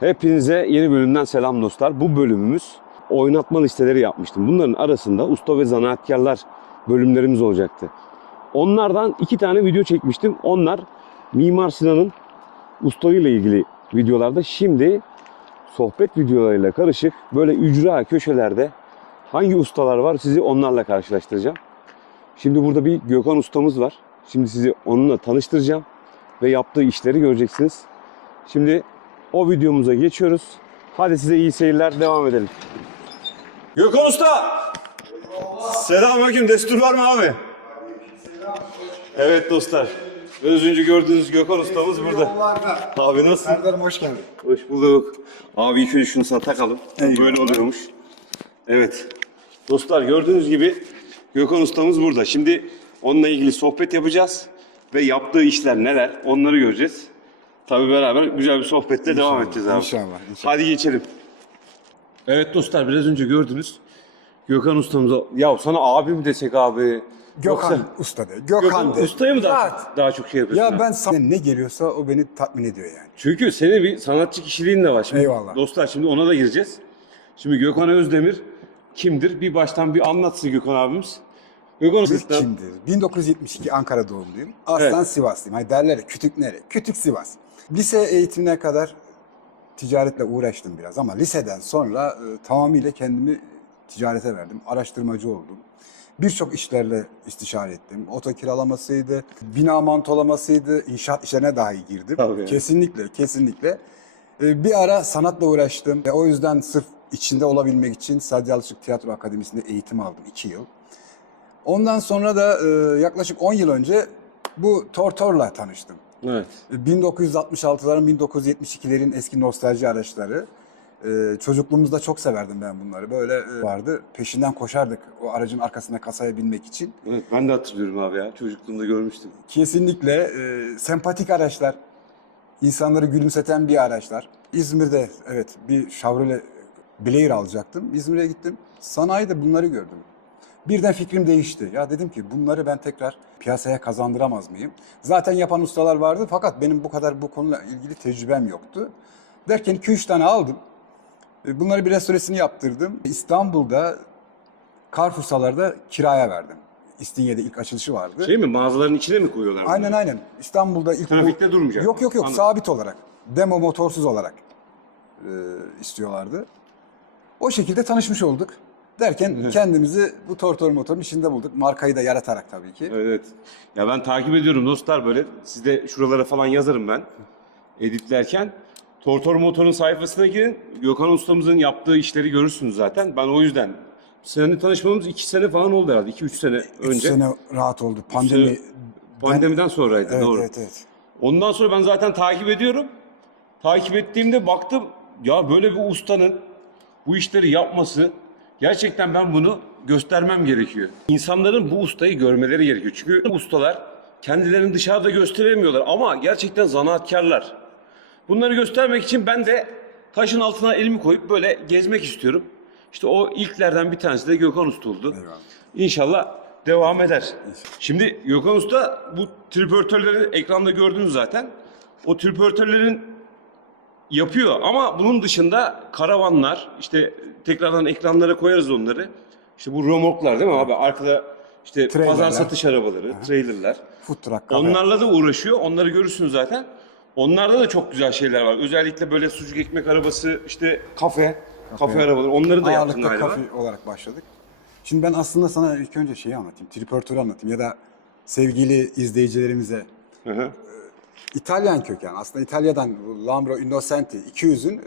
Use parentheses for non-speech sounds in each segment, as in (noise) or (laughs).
Hepinize yeni bölümden selam dostlar. Bu bölümümüz oynatma listeleri yapmıştım. Bunların arasında usta ve zanaatkarlar bölümlerimiz olacaktı. Onlardan iki tane video çekmiştim. Onlar Mimar Sinan'ın ustayla ilgili videolarda. Şimdi sohbet videolarıyla karışık böyle ücra köşelerde hangi ustalar var sizi onlarla karşılaştıracağım. Şimdi burada bir Gökhan ustamız var. Şimdi sizi onunla tanıştıracağım ve yaptığı işleri göreceksiniz. Şimdi o videomuza geçiyoruz. Hadi size iyi seyirler. Devam edelim. Gökhan Usta! Selamünaleyküm. Destur var mı abi? Evet dostlar. Biraz önce gördüğünüz Gökhan ustamız burada. Abi nasılsın? Serdar'ım hoş geldin. Hoş bulduk. Abi ilk önce şunu sana takalım. Böyle oluyormuş. Evet. Dostlar gördüğünüz gibi Gökhan ustamız burada. Şimdi onunla ilgili sohbet yapacağız ve yaptığı işler neler onları göreceğiz. Tabii beraber güzel bir sohbetle inşallah, devam edeceğiz abi. İnşallah, inşallah. Hadi geçelim. Evet dostlar biraz önce gördünüz. Gökhan ustamıza ya sana abi mi desek abi? Gökhan Yoksa, usta de. Gökhan, Gökhan de. ustaya mı daha, daha çok şey yapıyorsun? Ya ben sana ne geliyorsa o beni tatmin ediyor yani. Çünkü senin bir sanatçı kişiliğin de var. Şimdi Eyvallah. Dostlar şimdi ona da gireceğiz. Şimdi Gökhan Özdemir kimdir? Bir baştan bir anlatsın Gökhan abimiz. Gökhan Özdemir kimdir? 1972 Ankara doğumluyum. Aslan evet. Sivaslıyım. Hani derler ya kütük nere? Kütük Sivas. Lise eğitimine kadar ticaretle uğraştım biraz ama liseden sonra e, tamamıyla kendimi ticarete verdim. Araştırmacı oldum. Birçok işlerle istişare ettim. Oto kiralamasıydı, bina mantolamasıydı, inşaat işlerine dahi girdim. Tabii. Kesinlikle, kesinlikle. E, bir ara sanatla uğraştım. ve o yüzden sırf içinde olabilmek için Sadri Alışık Tiyatro Akademisi'nde eğitim aldım iki yıl. Ondan sonra da e, yaklaşık 10 yıl önce bu Tortor'la tanıştım. Evet. 1966'ların, 1972'lerin eski nostalji araçları. Ee, çocukluğumuzda çok severdim ben bunları. Böyle e, vardı. Peşinden koşardık o aracın arkasına kasaya binmek için. Evet ben de hatırlıyorum abi ya. Çocukluğumda görmüştüm. Kesinlikle e, sempatik araçlar. insanları gülümseten bir araçlar. İzmir'de evet bir Chevrolet Blair alacaktım. İzmir'e gittim. Sanayide bunları gördüm. Birden fikrim değişti. Ya dedim ki bunları ben tekrar piyasaya kazandıramaz mıyım? Zaten yapan ustalar vardı fakat benim bu kadar bu konuyla ilgili tecrübem yoktu. Derken 2-3 tane aldım. E, bunları bir restoresini yaptırdım. İstanbul'da Carrefour'salarda kiraya verdim. İstinye'de ilk açılışı vardı. Şey mi mağazaların içine mi koyuyorlar? Aynen bunu? aynen. İstanbul'da ilk... Trafikte bu... durmayacak. Yok yok yok Anladım. sabit olarak. Demo motorsuz olarak e, istiyorlardı. O şekilde tanışmış olduk. Derken kendimizi bu tortor motorun içinde bulduk. Markayı da yaratarak tabii ki. Evet. Ya ben takip ediyorum dostlar böyle. Siz de şuralara falan yazarım ben. Editlerken. Tortor Motor'un sayfasına girin. Gökhan Usta'mızın yaptığı işleri görürsünüz zaten. Ben o yüzden Seninle tanışmamız iki sene falan oldu herhalde. iki üç sene önce. 3 sene rahat oldu. Pandemi. Sene, pandemiden ben... sonraydı evet, doğru. Evet, evet. Ondan sonra ben zaten takip ediyorum. Takip ettiğimde baktım ya böyle bir ustanın bu işleri yapması Gerçekten ben bunu göstermem gerekiyor. İnsanların bu ustayı görmeleri gerekiyor. Çünkü ustalar kendilerini dışarıda gösteremiyorlar ama gerçekten zanaatkarlar. Bunları göstermek için ben de taşın altına elimi koyup böyle gezmek istiyorum. İşte o ilklerden bir tanesi de Gökhan Usta oldu. İnşallah devam eder. Şimdi Gökhan Usta bu tripörtörleri ekranda gördünüz zaten. O tripörtörlerin yapıyor ama bunun dışında karavanlar, işte tekrardan ekranlara koyarız onları. İşte bu romorklar değil mi abi? Arkada işte Trailerler. pazar satış arabaları, Aha. trailerler. Food truck, Onlarla da uğraşıyor. Onları görürsünüz zaten. Onlarda da çok güzel şeyler var. Özellikle böyle sucuk ekmek arabası, işte kafe, kafe, kafe arabaları. Onları da yaptın galiba. kafe olarak başladık. Şimdi ben aslında sana ilk önce şeyi anlatayım. Tripörtörü anlatayım ya da sevgili izleyicilerimize Hı hı. İtalyan köken. Aslında İtalya'dan Lambro Innocenti 200'ün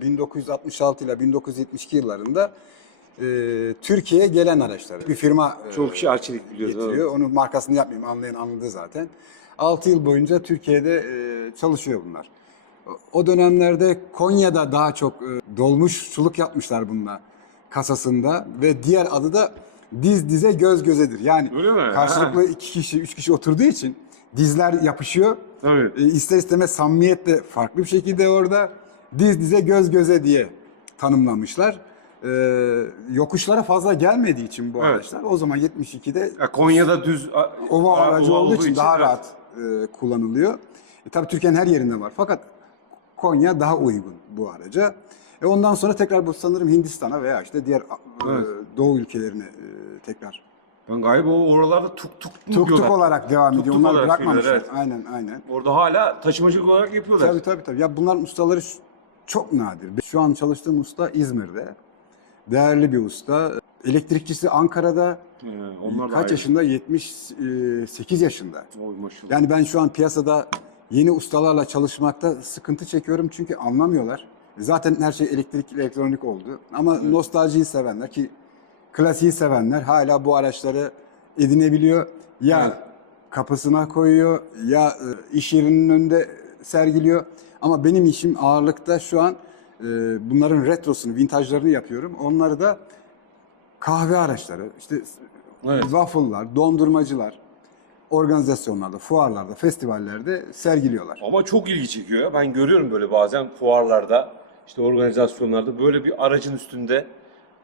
1966 e, ile 1972 yıllarında e, Türkiye'ye gelen araçları. Bir firma e, çok kişi arçelik biliyor. Getiriyor. Evet. Onun markasını yapmayayım anlayan anladı zaten. 6 yıl boyunca Türkiye'de çalışıyor bunlar. O dönemlerde Konya'da daha çok e, dolmuşçuluk yapmışlar bununla kasasında ve diğer adı da diz dize göz gözedir. Yani karşılıklı iki kişi, üç kişi oturduğu için dizler yapışıyor. Tabii. E, ister istemez samimiyetle farklı bir şekilde orada diz dize göz göze diye tanımlamışlar. E, yokuşlara fazla gelmediği için bu evet. araçlar o zaman 72'de ya Konya'da düz ova aracı olduğu, olduğu için, için daha evet. rahat e, kullanılıyor. E, tabii Türkiye'nin her yerinde var fakat Konya daha uygun bu araca. E ondan sonra tekrar bu sanırım Hindistan'a veya işte diğer e, evet. e, Doğu ülkelerine e, tekrar ben galiba o oralarda tuk tuk Tuk tuk olarak devam Tuk ediyor. tuk Onlar olarak bırakmamışlar. Aynen aynen. Orada hala taşımacılık olarak yapıyorlar. Tabii tabii tabii. Ya bunların ustaları çok nadir. Şu an çalıştığım usta İzmir'de. Değerli bir usta. Elektrikçisi Ankara'da. Ee, onlar Kaç ayrı. yaşında? 78 e, yaşında. Oy, Yani ben şu an piyasada yeni ustalarla çalışmakta sıkıntı çekiyorum çünkü anlamıyorlar. Zaten her şey elektrik elektronik oldu. Ama nostaljiyi sevenler ki klasiği sevenler hala bu araçları edinebiliyor. Ya evet. kapısına koyuyor ya e, iş yerinin önünde sergiliyor. Ama benim işim ağırlıkta şu an e, bunların retrosunu, vintagelarını yapıyorum. Onları da kahve araçları, işte evet. waffle'lar, dondurmacılar, organizasyonlarda, fuarlarda, festivallerde sergiliyorlar. Ama çok ilgi çekiyor Ben görüyorum böyle bazen fuarlarda, işte organizasyonlarda böyle bir aracın üstünde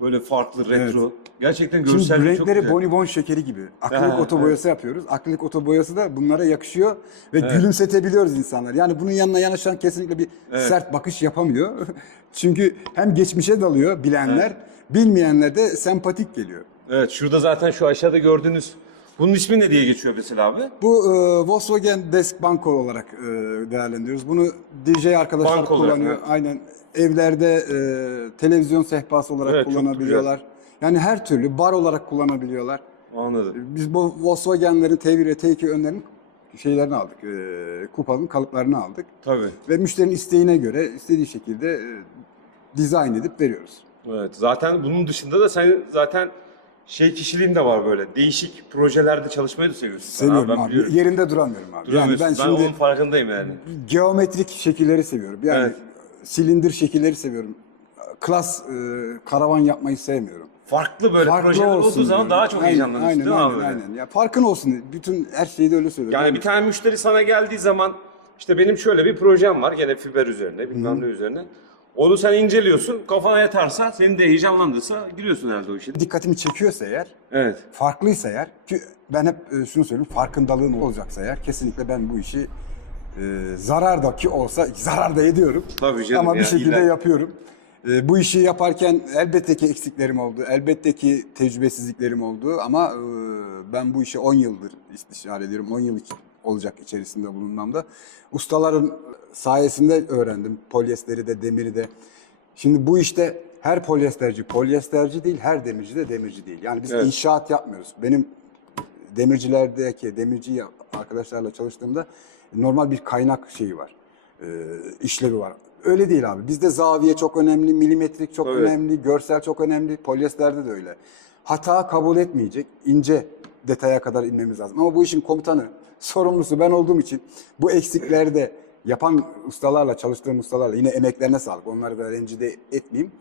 Böyle farklı retro. Gerçekten görsel Şimdi çok renkleri güzel. bonibon şekeri gibi. Akrilik Ha, otoboyası yapıyoruz. Akrilik otoboyası da bunlara yakışıyor ve gülümsetebiliyoruz insanlar. Yani bunun yanına yanaşan kesinlikle bir sert bakış yapamıyor. (laughs) Çünkü hem geçmişe dalıyor bilenler, bilmeyenler de sempatik geliyor. Evet şurada zaten şu aşağıda gördüğünüz bunun ismi ne diye geçiyor mesela abi? Bu e, Volkswagen Desk Banko olarak e, değerlendiriyoruz. Bunu DJ arkadaşlar Banko olarak, kullanıyor. evet. Aynen evlerde e, televizyon sehpası olarak Evet, kullanabiliyorlar. Yani her türlü bar olarak kullanabiliyorlar. Anladım. E, biz bu Volkswagen'lerin T1 T2 önlerinin şeylerini aldık. E, kupanın kalıplarını aldık. Tabii. Ve müşterinin isteğine göre istediği şekilde e, dizayn edip veriyoruz. Evet. Zaten bunun dışında da sen zaten şey kişiliğin de var böyle. Değişik projelerde çalışmayı da seviyorsun. Seviyorum abi. ben biliyorum. Yerinde duramıyorum abi. Yani ben, şimdi onun farkındayım yani. geometrik şekilleri seviyorum. Yani Evet. silindir şekilleri seviyorum. Klas e, karavan yapmayı sevmiyorum. Farklı böyle projeler olduğu zaman diyorum. daha çok Aynen, heyecanlanıyorsun aynen, değil mi abi? Aynen. Ya farkın olsun. Bütün her şeyi de öyle söylüyorum. Yani bir tane müşteri sana geldiği zaman işte benim şöyle bir projem var gene fiber üzerine bilmem ne üzerine. Onu sen inceliyorsun, kafana yatarsa, seni de heyecanlandırsa giriyorsun herhalde o işe. Dikkatimi çekiyorsa eğer, Evet. farklıysa eğer ki ben hep e, şunu söylüyorum farkındalığın olacaksa eğer kesinlikle ben bu işi e, zarar ki olsa (laughs) zarar da ediyorum. Tabii canım Ama ya, bir şekilde illa- yapıyorum. E, bu işi yaparken elbette ki eksiklerim oldu. Elbette ki tecrübesizliklerim oldu ama e, ben bu işi 10 yıldır istişare ediyorum. 10 yıl iç- olacak içerisinde bulunmamda. Ustaların sayesinde öğrendim polyesteri de demiri de. Şimdi bu işte her polyesterci polyesterci değil, her demirci de demirci değil. Yani biz Evet. inşaat yapmıyoruz. Benim demircilerdeki demirci arkadaşlarla çalıştığımda normal bir kaynak şeyi var. e, işlevi var. Öyle değil abi. Bizde zaviye çok önemli, milimetrik çok Tabii. önemli, görsel çok önemli. Polyesterde de öyle. Hata kabul etmeyecek. ince detaya kadar inmemiz lazım. Ama bu işin komutanı, (laughs) sorumlusu ben olduğum için bu eksiklerde yapan ustalarla, çalıştığım ustalarla yine emeklerine sağlık. Onları da rencide etmeyeyim.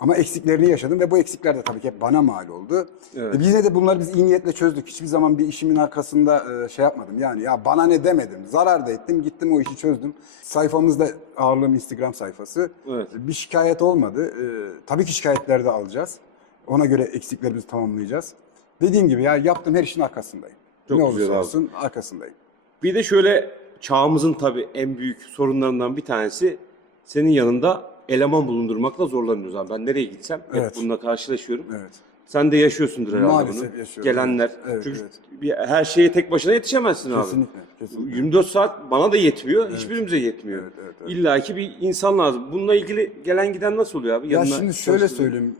Ama eksiklerini yaşadım ve bu eksikler de tabii ki hep bana mal oldu. Evet. E, yine de bunları biz iyi niyetle çözdük. Hiçbir zaman bir işimin arkasında e, şey yapmadım. Yani ya bana ne demedim. Zarar da ettim. Gittim o işi çözdüm. Sayfamızda ağırlığım Instagram sayfası. Evet. Bir şikayet olmadı. E, tabii ki şikayetleri de alacağız. Ona göre eksiklerimizi tamamlayacağız. Dediğim gibi ya yaptığım her işin arkasındayım. Çok ne olursa olsun arkasındayım. Bir de şöyle çağımızın tabii en büyük sorunlarından bir tanesi senin yanında eleman bulundurmakla zorlanıyoruz abi. Ben nereye gitsem Evet. hep bununla karşılaşıyorum. Evet. Sen de yaşıyorsundur herhalde Maalesef bunu. yaşıyorum. Gelenler. Evet, Çünkü evet. bir- her şeye tek başına yetişemezsin abi. Kesinlikle. 24 saat bana da yetmiyor, hiçbirimize yetmiyor. Evet, evet, evet. İlla ki bir insan lazım. Bununla ilgili gelen giden nasıl oluyor abi? Ya şimdi şöyle söyleyeyim.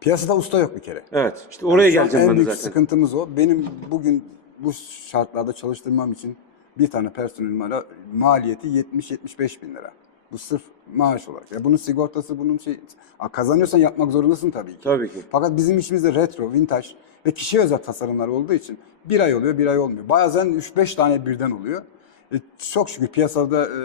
Piyasada usta yok bir kere. Evet, İşte oraya Şu an geleceğim en ben de büyük sıkıntımız o. Benim bugün bu şartlarda çalıştırmam için bir tane personel mala, maliyeti 70-75 bin lira. Bu sırf maaş olarak. Ya bunun sigortası, bunun şey... Aa, Kazanıyorsan yapmak zorundasın tabii ki. Tabii ki. Fakat bizim işimizde retro, vintage ve kişiye özel tasarımlar olduğu için bir ay oluyor, bir ay olmuyor. Bazen 3-5 tane birden oluyor. E, çok şükür piyasada e,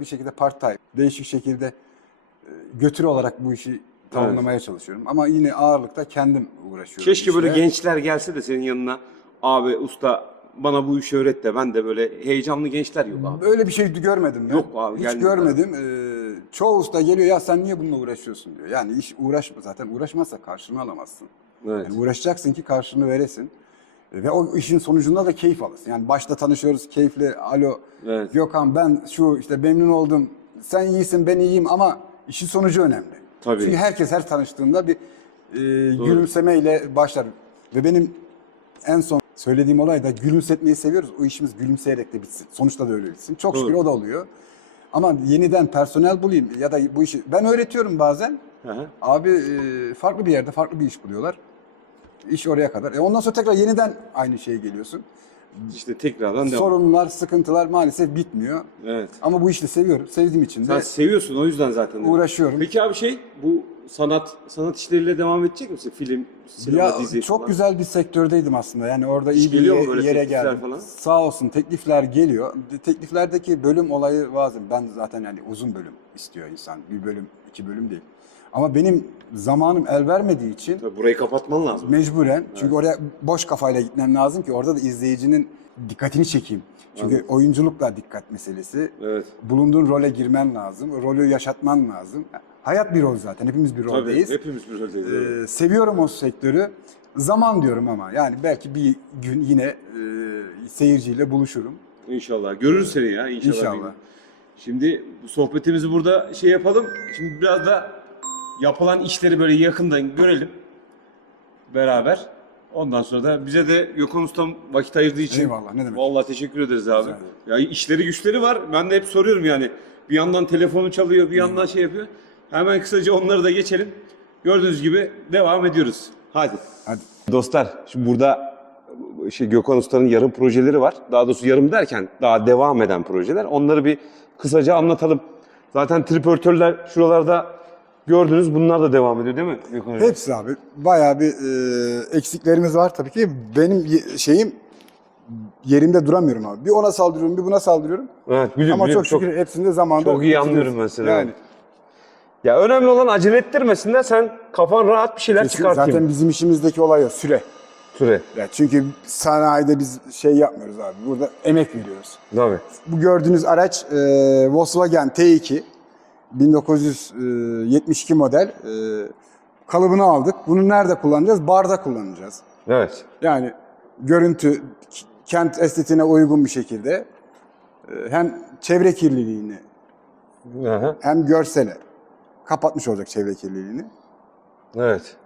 bir şekilde part time, değişik şekilde e, götürü olarak bu işi tamamlamaya çalışıyorum. Ama yine ağırlıkta kendim uğraşıyorum. Keşke işte. böyle gençler gelse de senin yanına abi usta bana bu işi öğret de ben de böyle heyecanlı gençler yok abi. Böyle bir şey görmedim ben. Yok abi. Hiç görmedim. Ee, çoğu usta geliyor ya sen niye bununla uğraşıyorsun diyor. Yani iş uğraşma zaten uğraşmazsa karşını alamazsın. Evet. Yani uğraşacaksın ki karşını veresin. Ee, ve o işin sonucunda da keyif alırsın. Yani başta tanışıyoruz keyifli. Alo evet. Gökhan ben şu işte memnun oldum. Sen iyisin ben iyiyim ama işin sonucu önemli. Tabii. Çünkü herkes her tanıştığında bir e, gülümsemeyle başlar. Ve benim en son söylediğim olay da gülümsetmeyi seviyoruz. O işimiz gülümseyerek de bitsin. Sonuçta da öyle bitsin. Çok Doğru. şükür o da oluyor. Ama yeniden personel bulayım ya da bu işi ben öğretiyorum bazen. Hı hı. Abi e, farklı bir yerde farklı bir iş buluyorlar. İş oraya kadar. E ondan sonra tekrar yeniden aynı şeye geliyorsun. İşte tekrardan devam. Sorunlar, sıkıntılar maalesef bitmiyor. Evet. Ama bu işi de seviyorum. Sevdiğim için de Sen seviyorsun o yüzden zaten. uğraşıyorum. Peki abi şey bu sanat sanat işleriyle devam edecek misin? Film, sinema, ya, dizi Çok güzel bir sektördeydim aslında. Yani orada Hiç iyi bir ye- yere geldim. Falan? Sağ olsun teklifler geliyor. Tekliflerdeki bölüm olayı bazen ben zaten yani uzun bölüm istiyor insan. Bir bölüm, iki bölüm değil. Ama benim zamanım el vermediği için Tabii burayı kapatman lazım. Mecburen. Çünkü evet. oraya boş kafayla gitmem lazım ki orada da izleyicinin dikkatini çekeyim. Çünkü evet. oyunculukla dikkat meselesi. Evet. Bulunduğun role girmen lazım. Rolü yaşatman lazım. Hayat bir rol zaten. Hepimiz bir roldeyiz. Tabii hepimiz bir roldeyiz. Ee, seviyorum o sektörü. Zaman diyorum ama yani belki bir gün yine e, seyirciyle buluşurum. İnşallah. Görürüz seni ya inşallah. İnşallah. Şimdi bu sohbetimizi burada şey yapalım. Şimdi biraz da yapılan işleri böyle yakından görelim beraber. Ondan sonra da bize de Gökhan Ustam vakit ayırdığı için. Eyvallah ne demek. Vallahi teşekkür ederiz abi. Güzel. Ya işleri güçleri var. Ben de hep soruyorum yani. Bir yandan telefonu çalıyor, bir yandan şey yapıyor. Hemen kısaca onları da geçelim. Gördüğünüz gibi devam ediyoruz. Hadi. Hadi. Dostlar şimdi burada şey Gökhan Usta'nın yarım projeleri var. Daha doğrusu yarım derken daha devam eden projeler. Onları bir kısaca anlatalım. Zaten tripörtörler şuralarda gördünüz. Bunlar da devam ediyor değil mi Gökhan Hocam? Hepsi abi. Bayağı bir e, eksiklerimiz var tabii ki. Benim şeyim yerimde duramıyorum abi. Bir ona saldırıyorum, bir buna saldırıyorum. Evet, biliyorum. Ama biliyorum, çok şükür çok, hepsinde zamanında. Çok iyi anlıyorum mesela. Yani ya önemli olan acele ettirmesinler. Sen kafan rahat bir şeyler Kesin, çıkartayım. Zaten bizim işimizdeki olay o süre. Süre. Ya çünkü sanayide biz şey yapmıyoruz abi. Burada emek veriyoruz. Tabii. Bu gördüğünüz araç e, Volkswagen T2 1972 model. E, kalıbını aldık. Bunu nerede kullanacağız? Barda kullanacağız. Evet. Yani görüntü kent estetiğine uygun bir şekilde e, hem çevre kirliliğini Aha. hem görsele kapatmış olacak çevre kirliliğini. Evet.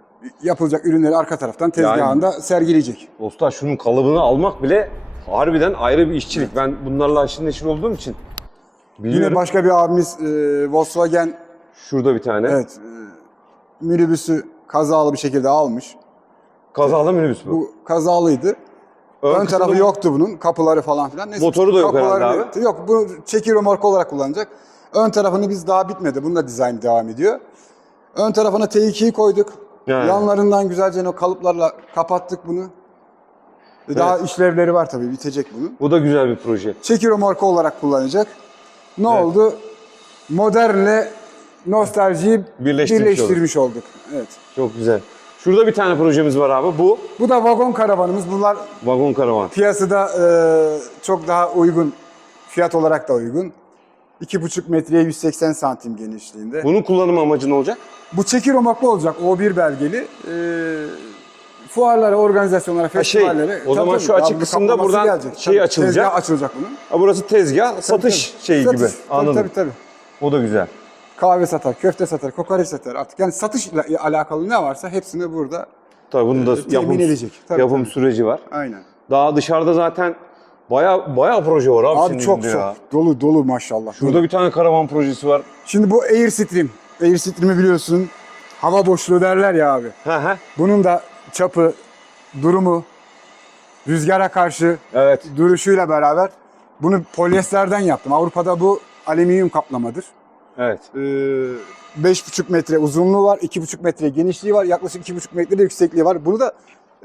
Yapılacak ürünleri arka taraftan tezgahında sergileyecek. Usta şunun kalıbını almak bile harbiden ayrı bir işçilik. Ben bunlarla aşırı neşir olduğum için biliyorum. Yine başka bir abimiz e, Volkswagen Şurada bir tane. evet e, minibüsü kazalı bir şekilde almış. Kazalı minibüs bu. Bu kazalıydı. Ön, kısmı- tarafı yoktu bunun. Kapıları falan filan. Neyse, Motoru da yok kapıları herhalde abi. Yok bu çeki römork olarak kullanacak. Ön tarafını biz daha bitmedi. Bunun da dizayn devam ediyor. Ön tarafına T2'yi koyduk. Yani. Yanlarından güzelce o kalıplarla kapattık bunu. Daha işlevleri var tabii bitecek bunu. Bu da güzel bir proje. Çekiro marka olarak kullanacak. Ne evet. oldu? Modernle nostaljiyi birleştirmiş, birleştirmiş olduk. olduk. Evet. Çok güzel. Şurada bir tane projemiz var abi. Bu? Bu da vagon karavanımız. Bunlar vagon karavan. Piyasada e, çok daha uygun. Fiyat olarak da uygun. 2,5 metreye 180 santim genişliğinde. Bunun kullanım amacı ne olacak? Bu çekir omaklı olacak. O1 belgeli. Ee, fuarlara, organizasyonlara, Ha şey, o zaman şu açık kısımda buradan gelecek. şey Tabii, açılacak. Tezgah açılacak bunun. Ha, burası tezgah, satış tabii. şeyi Satış. gibi. Tabii, Anladım. Tabii tabii. O da güzel. Kahve satar, köfte satar, kokoreç satar artık. Yani satışla alakalı ne varsa hepsini burada Tabii bunu da e, temin yapım, edecek. Tabii, yapım süreci var. aynen. Daha dışarıda zaten Baya baya proje var abi, Abi çok çok çok. ya. Dolu dolu maşallah. Şurada bir tane karavan projesi var. Şimdi bu Airstream. Airstream'i biliyorsun. Hava boşluğu derler ya abi. He he. Bunun da çapı, durumu, rüzgara karşı Evet. duruşuyla beraber bunu polyesterden yaptım. Avrupa'da bu alüminyum kaplamadır. Evet. Ee, 5,5 metre uzunluğu var, 2,5 metre genişliği var, yaklaşık 2,5 metre de yüksekliği var. Bunu da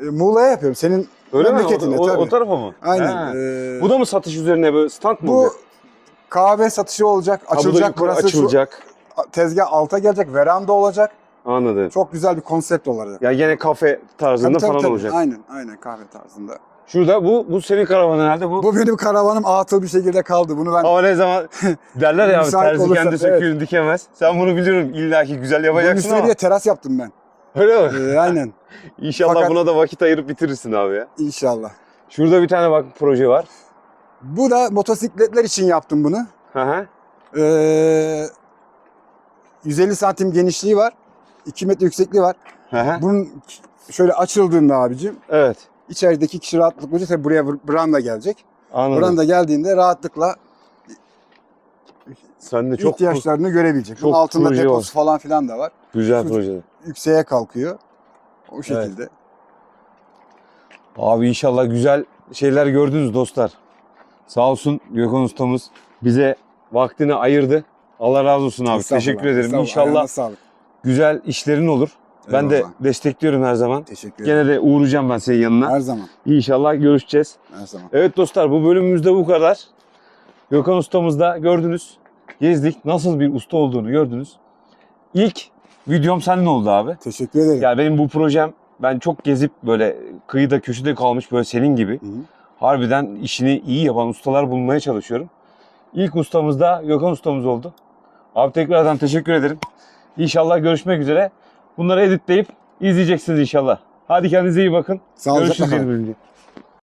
e, Muğla'ya yapıyorum. Senin Öyle mi? O, memleketinde o, o tarafa mı? Aynen. Ee, Bu da mı satış üzerine böyle stand mı? bu oluyor? kahve satışı olacak, Ha, bu açılacak yukarı burası. Açılacak. Şu, tezgah alta gelecek, veranda olacak. Anladım. Çok güzel bir konsept olacak. Ya gene kafe tarzında Tabii, falan tabii. olacak. Aynen, aynen kahve tarzında. Şurada bu bu senin karavanın herhalde bu. Bu benim karavanım atıl bir şekilde kaldı. Bunu ben Ama ne zaman (laughs) derler ya abi, Müsait terzi olursa, kendi söküğünü dikemez. Sen bunu biliyorum illaki güzel bu yapacaksın ama. bir teras yaptım ben. Öyle mi? Ee, aynen. (laughs) İnşallah Fakat... buna da vakit ayırıp bitirirsin abi ya. İnşallah. Şurada bir tane bak proje var. Bu da motosikletler için yaptım bunu. Hı hı. Ee, 150 santim genişliği var. 2 metre yüksekliği var. Hı hı. Bunun şöyle açıldığında abicim. Evet. İçerideki kişi rahatlıkla tabii buraya branda gelecek. Anladım. Branda geldiğinde rahatlıkla sen de çok ihtiyaçlarını görebilecek. Çok Bunun altında proje deposu var. falan filan da var. Güzel Şu proje. Yükseğe kalkıyor. O şekilde. Evet. Abi inşallah güzel şeyler gördünüz dostlar. Sağ olsun Gökhan ustamız bize vaktini ayırdı. Allah razı olsun abi. Teşekkür ederim. İnşallah güzel işlerin olur. Ben de Eyvallah. destekliyorum her zaman. Teşekkür Gene de uğrayacağım ben senin yanına. Her zaman. İnşallah görüşeceğiz. Her zaman. Evet dostlar bu bölümümüzde bu kadar. Gökhan ustamız da gördünüz. Gezdik. Nasıl bir usta olduğunu gördünüz. İlk videom senin oldu abi. Teşekkür ederim. Ya benim bu projem ben çok gezip böyle kıyıda köşede kalmış böyle senin gibi. Hı hı. Harbiden işini iyi yapan ustalar bulmaya çalışıyorum. İlk ustamız da Gökhan ustamız oldu. Abi tekrardan teşekkür ederim. İnşallah görüşmek üzere. Bunları editleyip izleyeceksiniz inşallah. Hadi kendinize iyi bakın. Sağ Görüşürüz.